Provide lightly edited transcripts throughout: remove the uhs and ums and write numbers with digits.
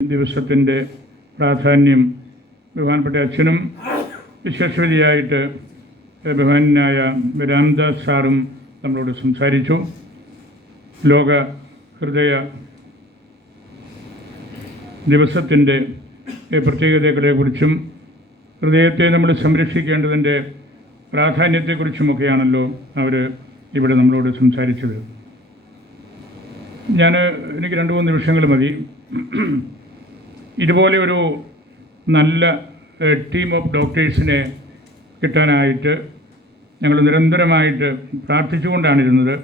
ദിവസത്തിൻ്റെ പ്രാധാന്യം ബഹുമാനപ്പെട്ട അച്ഛനും വിശേഷവതിയായിട്ട് ബഹുമാനായ രാംദാസ് സാറും നമ്മളോട് സംസാരിച്ചു. ലോക ഹൃദയ ദിവസത്തിൻ്റെ പ്രത്യേകതകളെക്കുറിച്ചും ഹൃദയത്തെ നമ്മൾ സംരക്ഷിക്കേണ്ടതിൻ്റെ പ്രാധാന്യത്തെക്കുറിച്ചുമൊക്കെയാണല്ലോ അവർ ഇവിടെ നമ്മളോട് സംസാരിച്ചത്. എനിക്ക് 2-3 നിമിഷങ്ങൾ മതി. ഇതുപോലെ ഒരു നല്ല ടീം ഓഫ് ഡോക്ടേഴ്സിനെ കിട്ടാനായിട്ട് ഞങ്ങൾ നിരന്തരമായിട്ട് പ്രാർത്ഥിച്ചുകൊണ്ടാണിരുന്നത്.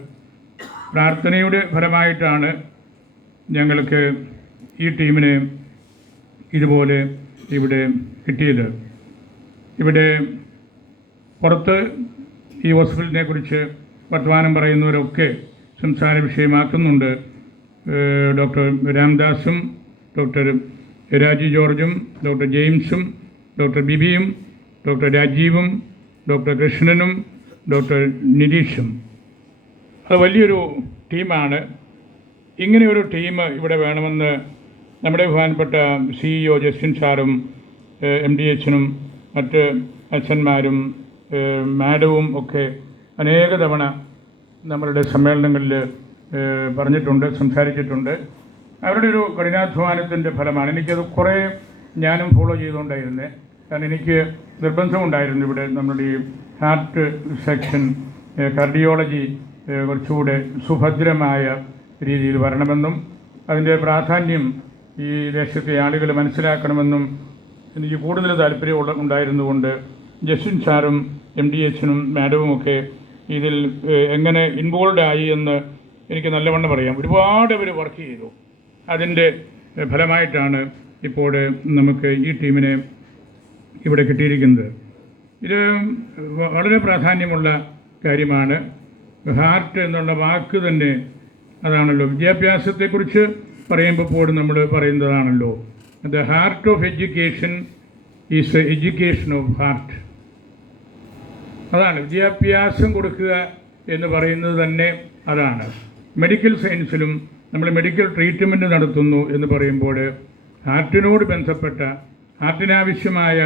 പ്രാർത്ഥനയുടെ ഫലമായിട്ടാണ് ഞങ്ങൾക്ക് ഈ ടീമിനെ ഇതുപോലെ ഇവിടെ കിട്ടിയത്. ഇവിടെ പുറത്ത് ഈ ഹോസ്പിറ്റലിനെ കുറിച്ച് വർത്തമാനം പറയുന്നവരൊക്കെ സംസാര വിഷയമാക്കുന്നുണ്ട്. ഡോക്ടർ രാംദാസും ഡോക്ടർ രാജി ജോർജും ഡോക്ടർ ജെയിംസും ഡോക്ടർ ബിബിയും ഡോക്ടർ രാജീവും ഡോക്ടർ കൃഷ്ണനും ഡോക്ടർ നിതീഷും. അത് വലിയൊരു ടീമാണ്. ഇങ്ങനെ ഒരു ടീം ഇവിടെ വേണമെന്ന് നമ്മുടെ ബഹുമാനപ്പെട്ട CEO ജസ്റ്റിൻ സാറും MDHനും മറ്റ് അച്ഛന്മാരും മാഡവും ഒക്കെ അനേക തവണ നമ്മളുടെ സമ്മേളനങ്ങളിൽ പറഞ്ഞിട്ടുണ്ട്, സംസാരിച്ചിട്ടുണ്ട്. അവരുടെ ഒരു കഠിനാധ്വാനത്തിൻ്റെ ഫലമാണ്. എനിക്കത് കുറേ ഞാനും ഫോളോ ചെയ്തുകൊണ്ടായിരുന്നേ. കാരണം എനിക്ക് നിർബന്ധമുണ്ടായിരുന്നു ഇവിടെ നമ്മുടെ ഈ ഹാർട്ട് സെക്ഷൻ കാർഡിയോളജി കുറച്ചുകൂടെ സുഭദ്രമായ രീതിയിൽ വരണമെന്നും അതിൻ്റെ പ്രാധാന്യം ഈ ദേശത്തെ ആളുകൾ മനസ്സിലാക്കണമെന്നും എനിക്ക് കൂടുതൽ താല്പര്യം ഉണ്ടായിരുന്നുകൊണ്ട് ജസ്റ്റിൻ സാറും MDHനും മാഡവുമൊക്കെ ഇതിൽ എങ്ങനെ ഇൻവോൾവ് ആയി എന്ന് എനിക്ക് നല്ലവണ്ണം പറയാം. ഒരുപാട് അവർ വർക്ക് ചെയ്തു. അതിൻ്റെ ഫലമായിട്ടാണ് ഇപ്പോൾ നമുക്ക് ഈ ടീമിനെ ഇവിടെ കിട്ടിയിരിക്കുന്നത്. ഇത് വളരെ പ്രാധാന്യമുള്ള കാര്യമാണ്. ഹാർട്ട് എന്നുള്ള വാക്ക് തന്നെ അതാണല്ലോ. വിദ്യാഭ്യാസത്തെക്കുറിച്ച് പറയുമ്പോൾ നമ്മൾ പറയുന്നതാണല്ലോ, the heart of education is education of heart. അതാണ് വിദ്യാഭ്യാസം കൊടുക്കുക എന്ന് പറയുന്നത് തന്നെ അതാണ്. മെഡിക്കൽ സയൻസിലും നമ്മൾ മെഡിക്കൽ ട്രീറ്റ്മെൻറ്റ് നടത്തുന്നു എന്ന് പറയുമ്പോൾ ഹാർട്ടിനോട് ബന്ധപ്പെട്ട ഹാർട്ടിനാവശ്യമായ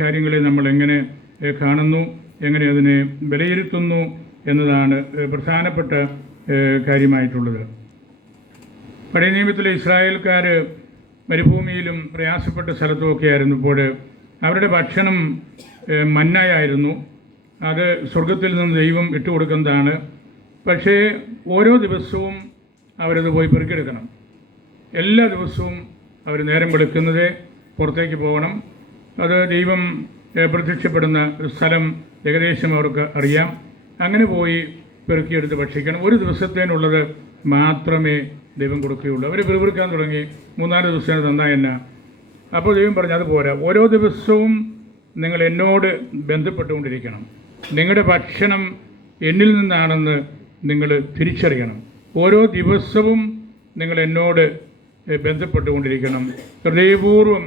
കാര്യങ്ങളെ നമ്മൾ എങ്ങനെ കാണുന്നു, എങ്ങനെ അതിനെ വിലയിരുത്തുന്നു എന്നതാണ് പ്രധാനപ്പെട്ട കാര്യമായിട്ടുള്ളത്. പഴയ നിയമത്തിലെ ഇസ്രായേൽക്കാർ മരുഭൂമിയിലും പ്രയാസപ്പെട്ട സ്ഥലത്തുമൊക്കെ ആയിരുന്നപ്പോൾ അവരുടെ ഭക്ഷണം മന്നായായിരുന്നു. അത് സ്വർഗത്തിൽ നിന്ന് ദൈവം ഇട്ടുകൊടുക്കുന്നതാണ്. പക്ഷേ ഓരോ ദിവസവും അവരത് പോയി പെറുക്കിയെടുക്കണം. എല്ലാ ദിവസവും അവർ നേരം വെളുക്കുന്നത് പുറത്തേക്ക് പോകണം. അത് ദൈവം പ്രത്യക്ഷപ്പെടുന്ന ഒരു സ്ഥലം ഏകദേശം അവർക്ക് അറിയാം. അങ്ങനെ പോയി പെറുക്കിയെടുത്ത് ഭക്ഷിക്കണം. ഒരു ദിവസത്തേനുള്ളത് മാത്രമേ ദൈവം കൊടുക്കുകയുള്ളൂ. അവർ പെറുക്കാൻ തുടങ്ങി 3-4 ദിവസം തന്നാൽ എന്നാ. അപ്പോൾ ദൈവം പറഞ്ഞു അത് പോരാ, ഓരോ ദിവസവും നിങ്ങൾ എന്നോട് ബന്ധപ്പെട്ടുകൊണ്ടിരിക്കണം. നിങ്ങളുടെ ഭക്ഷണം എന്നിൽ നിന്നാണെന്ന് നിങ്ങൾ തിരിച്ചറിയണം. ഓരോ ദിവസവും നിങ്ങൾ എന്നോട് ബന്ധപ്പെട്ടുകൊണ്ടിരിക്കണം. ഹൃദയപൂർവ്വം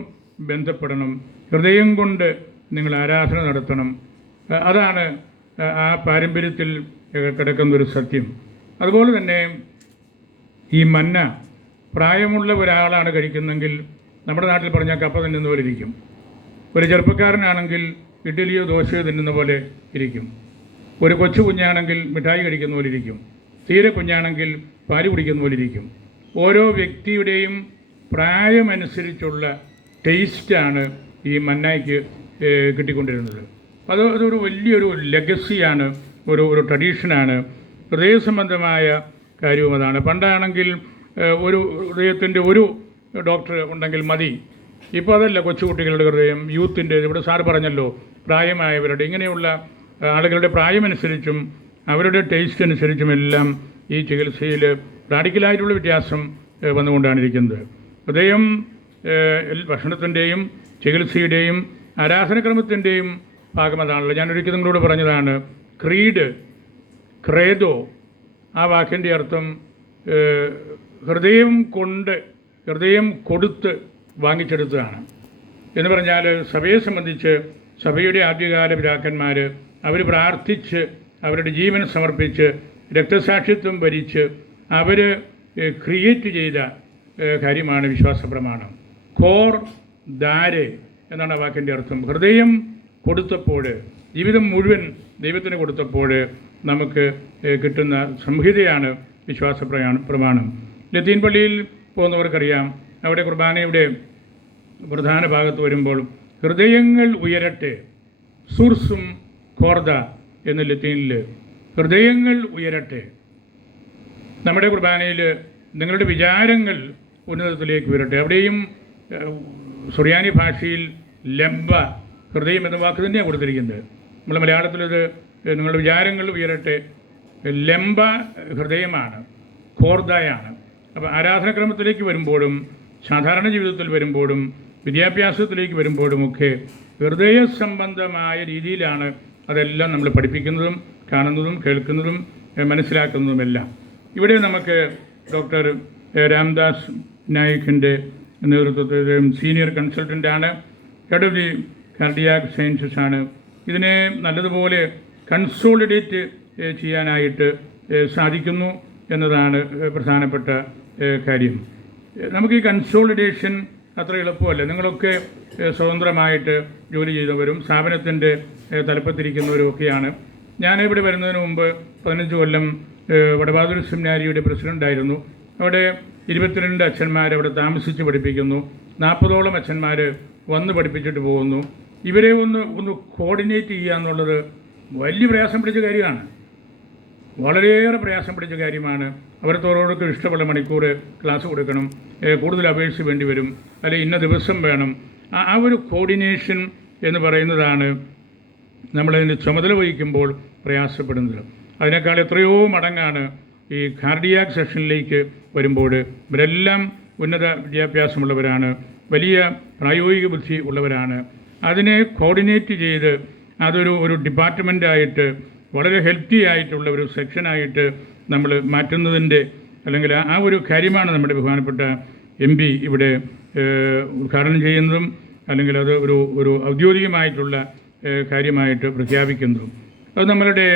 ബന്ധപ്പെടണം. ഹൃദയം കൊണ്ട് നിങ്ങൾ ആരാധന നടത്തണം. അതാണ് ആ പാരമ്പര്യത്തിൽ കിടക്കുന്നൊരു സത്യം. അതുപോലെ തന്നെ ഈ മന്ന പ്രായമുള്ള ഒരാളാണ് കഴിക്കുന്നെങ്കിൽ നമ്മുടെ നാട്ടിൽ പറഞ്ഞാൽ കപ്പ തിന്നുന്ന പോലെ ഇരിക്കും. ഒരു ചെറുപ്പക്കാരനാണെങ്കിൽ ഇഡ്ഡലിയോ ദോശയോ തിന്നുന്ന പോലെ ഇരിക്കും. ഒരു കൊച്ചു കുഞ്ഞാണെങ്കിൽ മിഠായി കഴിക്കുന്ന പോലെ ഇരിക്കും. തീരെ കുഞ്ഞാണെങ്കിൽ പാല് കുടിക്കുന്ന പോലെ ഇരിക്കും. ഓരോ വ്യക്തിയുടെയും പ്രായമനുസരിച്ചുള്ള ടേസ്റ്റാണ് ഈ മന്നായ്ക്ക് കിട്ടിക്കൊണ്ടിരുന്നത്. അതൊരു വലിയൊരു ലെഗസിയാണ്, ഒരു ട്രഡീഷനാണ്. ഹൃദയ സംബന്ധമായ കാര്യവും അതാണ്. പണ്ടാണെങ്കിൽ ഒരു ഹൃദയത്തിൻ്റെ ഒരു ഡോക്ടർ ഉണ്ടെങ്കിൽ മതി. ഇപ്പോൾ അതല്ല. കൊച്ചുകുട്ടികളുടെ ഹൃദയം, യൂത്തിൻ്റെ, ഇവിടെ സാർ പറഞ്ഞല്ലോ, പ്രായമായവരുടെ, ഇങ്ങനെയുള്ള ആളുകളുടെ പ്രായമനുസരിച്ചും അവരുടെ ടേസ്റ്റ് അനുസരിച്ചുമെല്ലാം ഈ ചികിത്സയിൽ റാഡിക്കലായിട്ടുള്ള വ്യത്യാസം വന്നുകൊണ്ടാണിരിക്കുന്നത്. ഹൃദയം ഭക്ഷണത്തിൻ്റെയും ചികിത്സയുടെയും ആരാധനക്രമത്തിൻ്റെയും ഭാഗം അതാണല്ലോ. ഞാനൊരിക്കൽ നിങ്ങളോട് പറഞ്ഞതാണ് ക്രേദോ. ആ വാക്കിൻ്റെ അർത്ഥം ഹൃദയം കൊടുത്ത് വാങ്ങിച്ചെടുത്തതാണ് എന്ന് പറഞ്ഞാൽ സഭയെ സംബന്ധിച്ച് സഭയുടെ ആദ്യകാല പിതാക്കന്മാർ അവർ പ്രാർത്ഥിച്ച് അവരുടെ ജീവൻ സമർപ്പിച്ച് രക്തസാക്ഷിത്വം ഭരിച്ച് അവർ ക്രിയേറ്റ് ചെയ്ത കാര്യമാണ് വിശ്വാസ പ്രമാണം. കോർ ദാരെ എന്നാണ് ആ വാക്കിൻ്റെ അർത്ഥം. ഹൃദയം കൊടുത്തപ്പോൾ, ജീവിതം മുഴുവൻ ദൈവത്തിന് കൊടുത്തപ്പോൾ നമുക്ക് കിട്ടുന്ന സംഹിതയാണ് വിശ്വാസ പ്രമാണം. ലത്തീൻ പള്ളിയിൽ പോകുന്നവർക്കറിയാം, അവിടെ കുർബാനയുടെ പ്രധാന ഭാഗത്ത് വരുമ്പോൾ ഹൃദയങ്ങൾ ഉയരട്ടെ, സുർസും കോർദ എന്ന് ലത്തീനിൽ, ഹൃദയങ്ങൾ ഉയരട്ടെ. നമ്മുടെ കുർബാനയിൽ നിങ്ങളുടെ വിചാരങ്ങൾ ഉന്നതത്തിലേക്ക് ഉയരട്ടെ. അവിടെയും സുറിയാനി ഭാഷയിൽ ലംബ, ഹൃദയം എന്ന വാക്ക് തന്നെയാണ് കൊടുത്തിരിക്കുന്നത്. നമ്മൾ മലയാളത്തിലത് നിങ്ങളുടെ വിചാരങ്ങൾ ഉയരട്ടെ, ലംബ ഹൃദയമാണ്, കോർദയാണ്. അപ്പോൾ ആരാധനക്രമത്തിലേക്ക് വരുമ്പോഴും സാധാരണ ജീവിതത്തിൽ വരുമ്പോഴും വിദ്യാഭ്യാസത്തിലേക്ക് വരുമ്പോഴുമൊക്കെ ഹൃദയ സംബന്ധമായ രീതിയിലാണ് അതെല്ലാം നമ്മൾ പഠിപ്പിക്കുന്നതും കാണുന്നതും കേൾക്കുന്നതും മനസ്സിലാക്കുന്നതുമെല്ലാം. ഇവിടെ നമുക്ക് ഡോക്ടർ രാംദാസ് നായിക്കിൻ്റെ നേതൃത്വത്തിൽ സീനിയർ കൺസൾട്ടൻ്റാണ്, head of the cardiac sciences ആണ്. ഇതിനെ നല്ലതുപോലെ കൺസോളിഡേറ്റ് ചെയ്യാനായിട്ട് സാധിക്കുന്നു എന്നതാണ് പ്രധാനപ്പെട്ട കാര്യം. നമുക്ക് ഈ കൺസോളിഡേഷൻ അത്ര എളുപ്പമല്ല. നിങ്ങളൊക്കെ സ്വതന്ത്രമായിട്ട് ജോലി ചെയ്തവരും സ്ഥാപനത്തിൻ്റെ തലപ്പത്തിരിക്കുന്നവരും ഒക്കെയാണ്. ഞാനിവിടെ വരുന്നതിന് മുമ്പ് 15 കൊല്ലം വടബാദൂർ സെമിനാരിയുടെ പ്രസിഡൻ്റായിരുന്നു. അവിടെ 22 അച്ഛന്മാർ അവിടെ താമസിച്ച് പഠിപ്പിക്കുന്നു. 40ഓളം അച്ഛന്മാർ വന്ന് പഠിപ്പിച്ചിട്ട് പോകുന്നു. ഇവരെ ഒന്ന് കോർഡിനേറ്റ് ചെയ്യുക എന്നുള്ളത് വലിയ പ്രയാസം പിടിച്ച കാര്യമാണ്, വളരെയേറെ പ്രയാസം പിടിച്ച കാര്യമാണ്. അവർക്ക് ഇഷ്ടമുള്ള മണിക്കൂർ ക്ലാസ് കൊടുക്കണം, കൂടുതൽ അപേക്ഷ വേണ്ടി വരും, അല്ലെങ്കിൽ ഇന്ന ദിവസം വേണം. ആ ഒരു കോർഡിനേഷൻ എന്ന് പറയുന്നതാണ് നമ്മളതിന് ചുമതല വഹിക്കുമ്പോൾ പ്രയാസപ്പെടുന്നത്. അതിനേക്കാൾ എത്രയോ മടങ്ങാണ് ഈ കാർഡിയാക് സെഷനിലേക്ക് വരുമ്പോൾ. ഇവരെല്ലാം ഉന്നത വിദ്യാഭ്യാസമുള്ളവരാണ്, വലിയ പ്രായോഗിക ബുദ്ധി ഉള്ളവരാണ്. അതിനെ കോർഡിനേറ്റ് ചെയ്ത് അതൊരു ഡിപ്പാർട്ട്മെൻറ്റായിട്ട് വളരെ ഹെൽത്തി ആയിട്ടുള്ള ഒരു സെക്ഷനായിട്ട് നമ്മൾ മാറ്റുന്നതിൻ്റെ അല്ലെങ്കിൽ ആ ഒരു കാര്യമാണ് നമ്മുടെ ബഹുമാനപ്പെട്ട MP ഇവിടെ ഉദ്ഘാടനം ചെയ്യുന്നതും അല്ലെങ്കിൽ അത് ഒരു ഔദ്യോഗികമായിട്ടുള്ള കാര്യമായിട്ട് പ്രഖ്യാപിക്കുന്നതും. അത് നമ്മളുടെ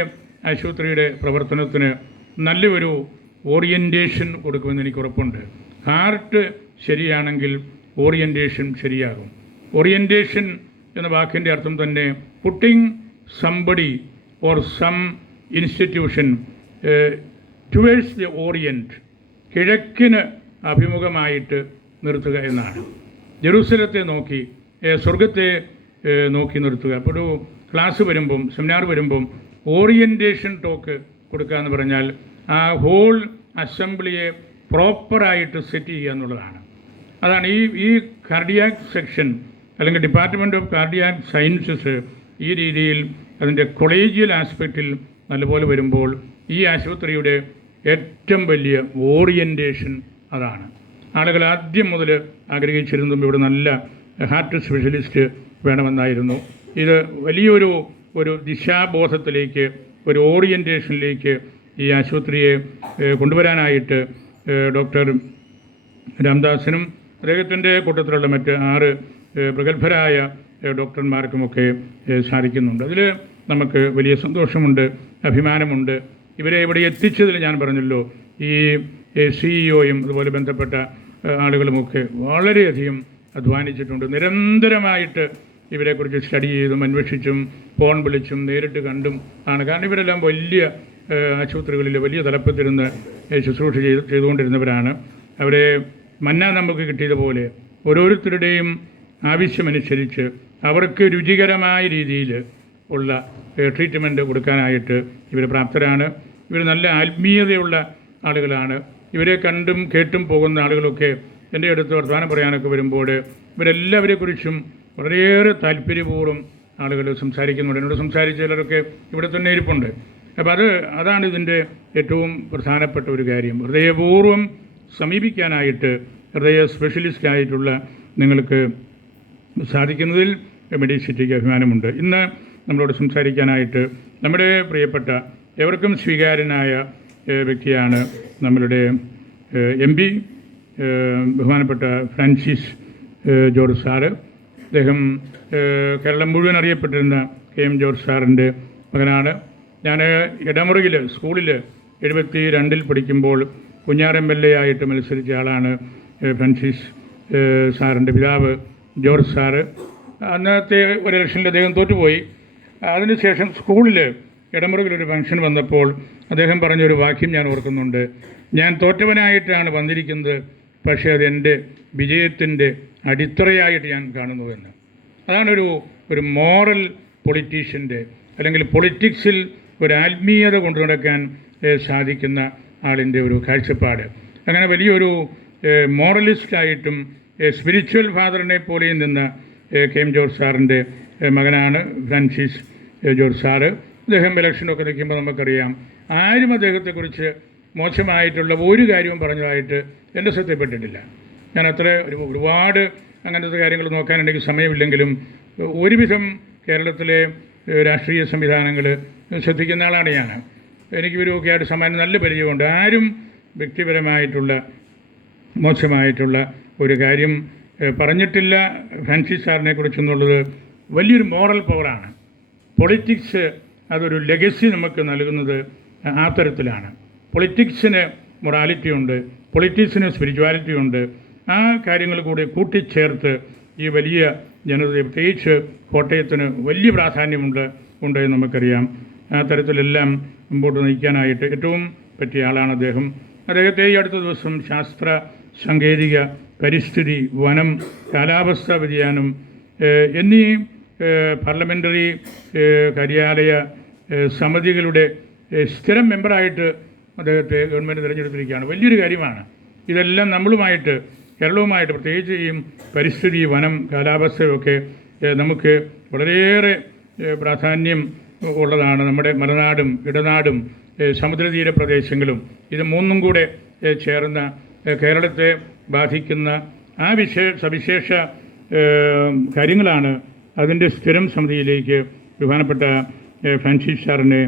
ആശുപത്രിയുടെ പ്രവർത്തനത്തിന് നല്ലൊരു ഓറിയൻറ്റേഷൻ കൊടുക്കുമെന്ന് എനിക്ക് ഉറപ്പുണ്ട്. ഹാർട്ട് ശരിയാണെങ്കിൽ ഓറിയൻറ്റേഷൻ ശരിയാകും. ഓറിയൻറ്റേഷൻ എന്ന വാക്കിൻ്റെ അർത്ഥം തന്നെ putting somebody or some institution towards the orient, കിഴക്കിന് അഭിമുഖമായിട്ട് നിർത്തുക എന്നാണ്. ജെറൂസലത്തെ നോക്കി, സ്വർഗത്തെ നോക്കി നിർത്തുക. അപ്പോൾ ഒരു ക്ലാസ് വരുമ്പം, സെമിനാർ വരുമ്പം ഓറിയൻറ്റേഷൻ ടോക്ക് കൊടുക്കുക എന്ന് പറഞ്ഞാൽ ആ ഹോൾ അസംബ്ലിയെ പ്രോപ്പറായിട്ട് സെറ്റ് ചെയ്യുക എന്നുള്ളതാണ്. അതാണ് ഈ കാർഡിയാക് സെക്ഷൻ അല്ലെങ്കിൽ ഡിപ്പാർട്ട്മെൻറ്റ് ഓഫ് കാർഡിയാക് സയൻസസ് ഈ രീതിയിൽ അതിൻ്റെ കൊളേജിയൽ ആസ്പെക്റ്റിൽ നല്ലപോലെ വരുമ്പോൾ ഈ ആശുപത്രിയുടെ ഏറ്റവും വലിയ ഓറിയൻറ്റേഷൻ അതാണ്. ആളുകൾ ആദ്യം മുതൽ ആഗ്രഹിച്ചിരുന്നതും ഇവിടെ നല്ല ഹാർട്ട് സ്പെഷ്യലിസ്റ്റ് വേണമെന്നായിരുന്നു. ഇത് വലിയൊരു ദിശാബോധത്തിലേക്ക്, ഒരു ഓറിയൻറ്റേഷനിലേക്ക് ഈ ആശുപത്രിയെ കൊണ്ടുവരാനായിട്ട് ഡോക്ടർ രാംദാസിനും അദ്ദേഹത്തിൻ്റെ കൂട്ടത്തിലുള്ള മറ്റ് 6 പ്രഗത്ഭരായ ഡോക്ടർമാർക്കുമൊക്കെ സാധിക്കുന്നുണ്ട്. അതിൽ നമുക്ക് വലിയ സന്തോഷമുണ്ട്, അഭിമാനമുണ്ട്. ഇവരെ ഇവിടെ എത്തിച്ചതിൽ ഞാൻ പറഞ്ഞല്ലോ, ഈ CEO-യും അതുപോലെ ബന്ധപ്പെട്ട ആളുകളുമൊക്കെ വളരെയധികം അധ്വാനിച്ചിട്ടുണ്ട്. നിരന്തരമായിട്ട് ഇവരെക്കുറിച്ച് സ്റ്റഡി ചെയ്തും അന്വേഷിച്ചും ഫോൺ വിളിച്ചും നേരിട്ട് കണ്ടും ആണ്. കാരണം ഇവരെല്ലാം വലിയ ആശുപത്രികളിൽ വലിയ തലപ്പത്തിരുന്ന് ശുശ്രൂഷ ചെയ്തുകൊണ്ടിരുന്നവരാണ്. അവരെ മന്ന നമുക്ക് കിട്ടിയതുപോലെ ഓരോരുത്തരുടെയും ആവശ്യമനുസരിച്ച് അവർക്ക് രുചികരമായ രീതിയിൽ ഉള്ള ട്രീറ്റ്മെൻറ്റ് കൊടുക്കാനായിട്ട് ഇവർ പ്രാപ്തരാണ്. ഇവർ നല്ല ആത്മീയതയുള്ള ആളുകളാണ്. ഇവരെ കണ്ടും കേട്ടും പോകുന്ന ആളുകളൊക്കെ എൻ്റെ അടുത്ത് വർത്തമാനം പറയാനൊക്കെ വരുമ്പോൾ ഇവരെല്ലാവരെക്കുറിച്ചും വളരെയേറെ താല്പര്യപൂർവ്വം ആളുകൾ സംസാരിക്കുന്നുണ്ട്. എന്നോട് സംസാരിച്ച ചിലരൊക്കെ ഇവിടെ തന്നെ ഇരിപ്പുണ്ട്. അപ്പോൾ അതാണ് ഇതിൻ്റെ ഏറ്റവും പ്രധാനപ്പെട്ട ഒരു കാര്യം. ഹൃദയപൂർവ്വം സമീപിക്കാനായിട്ട് ഹൃദയ സ്പെഷ്യലിസ്റ്റായിട്ടുള്ള നിങ്ങൾക്ക് സാധിക്കുന്നതിൽ മെഡിസിറ്റിക്ക് അഭിമാനമുണ്ട്. ഇന്ന് നമ്മളോട് സംസാരിക്കാനായിട്ട് നമ്മുടെ പ്രിയപ്പെട്ട എവർക്കും സ്വീകാര്യനായ വ്യക്തിയാണ് നമ്മളുടെ MP ബഹുമാനപ്പെട്ട ഫ്രാൻസിസ് ജോർജ് സാറ്. അദ്ദേഹം കേരളം മുഴുവൻ അറിയപ്പെട്ടിരുന്ന KM ജോർജ് സാറിൻ്റെ മകനാണ്. ഞാൻ ഇടമുറിയിൽ സ്കൂളിൽ 72 പഠിക്കുമ്പോൾ കുഞ്ഞാർ MLA ആയിട്ട് മത്സരിച്ച ആളാണ് ഫ്രാൻസിസ് സാറിൻ്റെ പിതാവ് ജോർജ് സാറ്. അന്നത്തെ ഒരു ഇലക്ഷനിൽ അദ്ദേഹം തോറ്റുപോയി. അതിനുശേഷം സ്കൂളിൽ ഇടമുറികളൊരു ഫംഗ്ഷൻ വന്നപ്പോൾ അദ്ദേഹം പറഞ്ഞൊരു വാക്യം ഞാൻ ഓർക്കുന്നുണ്ട്: ഞാൻ തോറ്റവനായിട്ടാണ് വന്നിരിക്കുന്നത്, പക്ഷേ അതെൻ്റെ വിജയത്തിൻ്റെ അടിത്തറയായിട്ട് ഞാൻ കാണുന്നുവെന്ന്. അതാണൊരു മോറൽ പൊളിറ്റീഷ്യൻ്റെ, അല്ലെങ്കിൽ പൊളിറ്റിക്സിൽ ഒരു ആത്മീയത കൊണ്ടു നടക്കാൻ സാധിക്കുന്ന ആളിൻ്റെ ഒരു കാഴ്ചപ്പാട്. അങ്ങനെ വലിയൊരു മോറലിസ്റ്റായിട്ടും സ്പിരിച്വൽ ഫാദറിനെ പോലെയും നിന്ന കെ എം ജോർജ് സാറിൻ്റെ മകനാണ് ഫ്രാൻസിസ് ജോർജ് സാറ്. അദ്ദേഹം ഇലക്ഷനൊക്കെ നിൽക്കുമ്പോൾ നമുക്കറിയാം, ആരും അദ്ദേഹത്തെക്കുറിച്ച് മോശമായിട്ടുള്ള ഒരു കാര്യവും പറഞ്ഞതായിട്ട് എൻ്റെ ശ്രദ്ധയിൽപ്പെട്ടിട്ടില്ല. ഞാൻ അത്ര ഒരുപാട് അങ്ങനത്തെ കാര്യങ്ങൾ നോക്കാൻ എനിക്ക് സമയമില്ലെങ്കിലും ഒരുവിധം കേരളത്തിലെ രാഷ്ട്രീയ സംവിധാനങ്ങൾ ശ്രദ്ധിക്കുന്ന ആളാണ് ഞാൻ. എനിക്ക് ഇവരൊക്കെ ആയിട്ട് സമാനം നല്ല പരിചയമുണ്ട്. ആരും വ്യക്തിപരമായിട്ടുള്ള മോശമായിട്ടുള്ള ഒരു കാര്യം പറഞ്ഞിട്ടില്ല ഫ്രാൻസിസ് സാറിനെ കുറിച്ചെന്നുള്ളത് വലിയൊരു മോറൽ പവറാണ്. പൊളിറ്റിക്സ് അതൊരു ലെഗസി നമുക്ക് നൽകുന്നത് ആ തരത്തിലാണ്. പൊളിറ്റിക്സിന് മൊറാലിറ്റി ഉണ്ട്, പൊളിറ്റിക്സിന് സ്പിരിച്വാലിറ്റി ഉണ്ട്. ആ കാര്യങ്ങൾ കൂടി കൂട്ടിച്ചേർത്ത് ഈ വലിയ ജനതയെ, പ്രത്യേകിച്ച് കോട്ടയത്തിന് വലിയ പ്രാധാന്യമുണ്ട് എന്ന് നമുക്കറിയാം. ആ തരത്തിലെല്ലാം മുമ്പോട്ട് നയിക്കാനായിട്ട് ഏറ്റവും പറ്റിയ ആളാണ് അദ്ദേഹം. അദ്ദേഹത്തെ ഈ അടുത്ത ദിവസം ശാസ്ത്ര, സാങ്കേതിക, പരിസ്ഥിതി, വനം, കാലാവസ്ഥാ വ്യതിയാനം എന്നീ പാർലമെൻ്ററി കാര്യാലയ സമിതികളുടെ സ്ഥിരം മെമ്പറായിട്ട് അദ്ദേഹത്തെ ഗവൺമെൻറ് തിരഞ്ഞെടുത്തിരിക്കുകയാണ്. വലിയൊരു കാര്യമാണ്. ഇതെല്ലാം നമ്മളുമായിട്ട്, കേരളവുമായിട്ട്, പ്രത്യേകിച്ച് ഈ പരിസ്ഥിതി, വനം, കാലാവസ്ഥയൊക്കെ നമുക്ക് വളരെയേറെ പ്രാധാന്യം ഉള്ളതാണ്. നമ്മുടെ മലനാടും ഇടനാടും സമുദ്രതീര പ്രദേശങ്ങളും ഇത് മൂന്നും കൂടെ ചേർന്ന കേരളത്തെ ബാധിക്കുന്ന ആ സവിശേഷ കാര്യങ്ങളാണ് അതിൻ്റെ സ്ഥിരം സമിതിയിലേക്ക് ബഹുമാനപ്പെട്ട ഫ്രാൻസിസ് സാറിനെ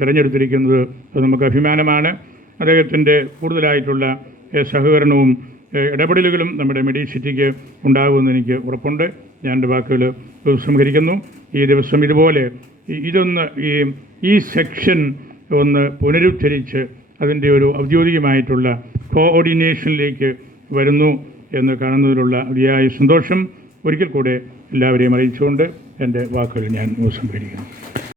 തിരഞ്ഞെടുത്തിരിക്കുന്നത്. അത് നമുക്ക് അഭിമാനമാണ്. അദ്ദേഹത്തിൻ്റെ കൂടുതലായിട്ടുള്ള സഹകരണവും ഇടപെടലുകളും നമ്മുടെ മെഡിസിറ്റിക്ക് ഉണ്ടാകുമെന്ന് എനിക്ക് ഉറപ്പുണ്ട്. ഞാൻ എൻ്റെ വാക്കുകൾ ഉപസംഹരിക്കുന്നു. ഈ ദിവസം ഇതുപോലെ ഇതൊന്ന് ഈ സെക്ഷൻ ഒന്ന് പുനരുദ്ധരിച്ച് അതിൻ്റെ ഒരു ഔദ്യോഗികമായിട്ടുള്ള കോഓർഡിനേഷനിലേക്ക് വരുന്നു എന്ന് കാണുന്നതിലുള്ള അതിയായ സന്തോഷം ഒരിക്കൽ കൂടെ എല്ലാവരെയും അറിയിച്ചുകൊണ്ട് എൻ്റെ വാക്കുകൾ ഞാൻ ഉപസംഹരിക്കുന്നു.